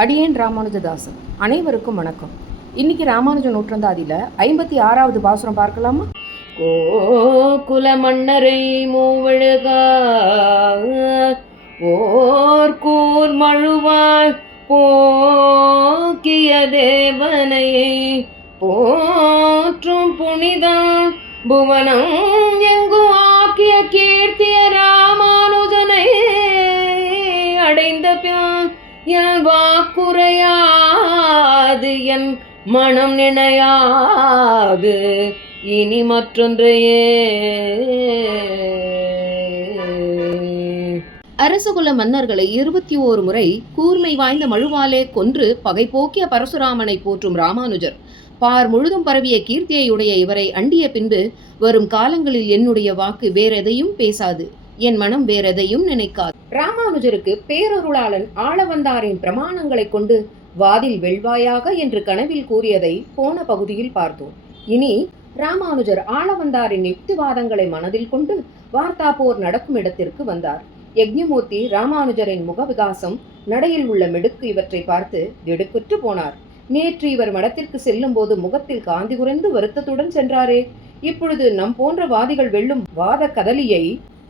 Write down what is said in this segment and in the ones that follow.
அடியேன் ராமானுஜதாசன். அனைவருக்கும் வணக்கம். இன்னைக்கு ராமானுஜ நூற்றந்தாதியில் 56வது பாசுரம் பார்க்கலாமா? கோகுல மன்னரை மூவழுகா ஓர் கூர் மழுவாய் போக்கிய தேவனையை போற்றும் புனிதம் புவனம் எங்கும் ஆக்கிய கீர்த்திய ராமானுஜனை அடைந்த என் வாக்குரையாது என் மனம் நினையாது இனி மற்றொன்றையே. அரசகுல மன்னர்களை 21 முறை கூர்மை வாய்ந்த மழுவாலே கொன்று பகை போக்கிய பரசுராமனை போற்றும் ராமானுஜர் பார் முழுதும் பரவிய கீர்த்தியையுடைய இவரை அண்டிய பின்பு வரும் காலங்களில் என்னுடைய வாக்கு வேறெதையும் பேசாது, என் மனம் வேறெதையும் நினைக்காது. ராமானுஜருக்கு பேரருளாளன் ஆளவந்தாரின் பிரமாணங்களை கொண்டு வாதில் வெல்வாயாக என்று கனவில் கூறியதை போன பகுதியில் பார்த்தோம். இனி ராமானுஜர் ஆளவந்தாரின் யுக்திவாதங்களை மனதில் கொண்டு வார்த்தாப்போர் நடக்கும் இடத்திற்கு வந்தார். யக்ஞமூர்த்தி ராமானுஜரின் முக விகாசம், நடையில் உள்ள மெடுக்கு இவற்றை பார்த்து திடுக்குற்று போனார். நேற்று இவர் மடத்திற்கு செல்லும் போது முகத்தில் காந்தி குறைந்து வருத்தத்துடன் சென்றாரே, இப்பொழுது நம் போன்ற வாதிகள் வெல்லும் வாத கதலியை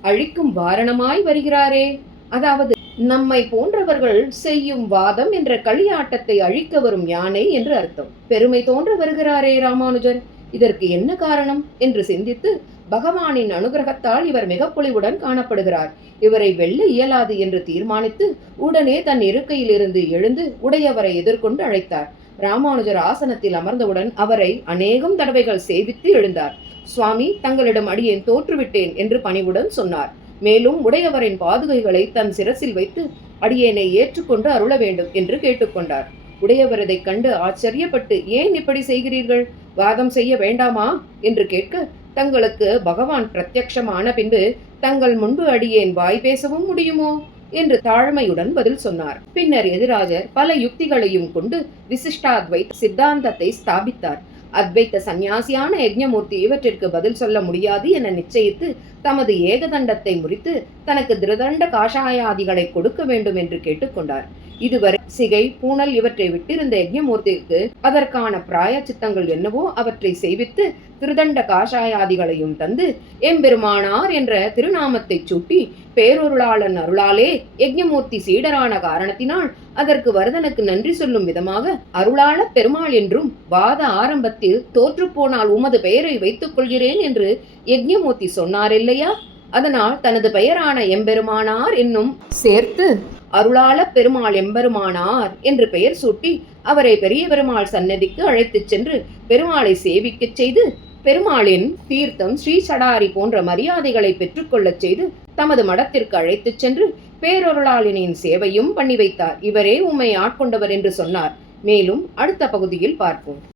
அழிக்கும் வாரணமாய் வருகிறாரே, அதாவது நம்மை போன்றவர்கள் செய்யும் வாதம் என்ற களியாட்டத்தை அழிக்க வரும் யானை என்று அர்த்தம். பெருமை தோன்ற வருகிறாரே ராமானுஜர், இதற்கு என்ன காரணம் என்று சிந்தித்து பகவானின் அனுகிரகத்தால் இவர் மிகப்பொலிவுடன் காணப்படுகிறார், இவரை வெல்ல இயலாது என்று தீர்மானித்து உடனே தன் இருக்கையில் இருந்து எழுந்து உடையவரை எதிர்கொண்டு அழைத்தார். ராமானுஜர் ஆசனத்தில் அமர்ந்தவுடன் அவரை அநேகம் தடவைகள் சேவித்து எழுந்தார். சுவாமி, தங்களிடம் அடியேன் தோற்றுவிட்டேன் என்று பணிவுடன் சொன்னார். மேலும் உடையவரின் பாதுகைகளை தன் சிரசில் வைத்து அடியேனை ஏற்றுக்கொண்டு அருள வேண்டும் என்று கேட்டுக்கொண்டார். உடையவர் இதை கண்டு ஆச்சரியப்பட்டு, ஏன் இப்படி செய்கிறீர்கள், வாதம் செய்ய வேண்டாமா என்று கேட்க, தங்களுக்கு பகவான் பிரத்யக்ஷமான பின்பு தங்கள் முன்பு அடியேன் வாய் பேசவும் முடியுமோ என்று தாழ்மையுடன் பதில் சொன்னார். பின்னர் எதிராஜர் பல யுக்திகளையும் கொண்டு விசிஷ்டாத்வைத சித்தாந்தத்தை ஸ்தாபித்தார். அத்வைத்த சந்நியாசியான யக்ஞமூர்த்தி இவற்றிற்கு பதில் சொல்ல முடியாது என நிச்சயித்து தமது ஏகதண்டத்தை முறித்து தனக்கு திருதண்ட காஷாயாதிகளை கொடுக்க வேண்டும் என்று கேட்டுக்கொண்டார். இதுவரை சிகை, பூணல் இவற்றை விட்டிருந்த யக்ஞமூர்த்திக்கு அதற்கான பிராயச்சித்தங்கள் என்னவோ அவற்றை செய்வித்து திருதண்ட காஷாயாதிகளையும் தந்து எம்பெருமானார் என்ற திருநாமத்தை சூட்டி பேரொருளாளன் அருளாலே யக்ஞமூர்த்தி சீடரான காரணத்தினால் அதற்கு வரதனுக்கு நன்றி சொல்லும் விதமாக அருளாள பெருமாள் என்றும் வாத ஆரம்பத்தில் தோற்றுப்போனால் உமது பெயரை வைத்துக் கொள்கிறேன் என்று யக்ஞமூர்த்தி சொன்னார் இல்லையா, அதனால் தனது பெயரான எம்பெருமானார் என்னும் சேர்த்து அருளாள பெருமாள் எம்பெருமானார் என்று பெயர் சூட்டி அவரை பெரிய பெருமாள் சன்னதிக்கு அழைத்துச் சென்று பெருமாளை சேவிக்கச் செய்து பெருமாளின் தீர்த்தம், ஸ்ரீசடாரி போன்ற மரியாதைகளை பெற்றுக்கொள்ளச் செய்து தமது மடத்திற்கு அழைத்துச் சென்று பேரொருளாளினின் சேவையும் பண்ணி வைத்தார். இவரே உம்மை ஆட்கொண்டவர் என்று சொன்னார். மேலும் அடுத்த பகுதியில் பார்ப்போம்.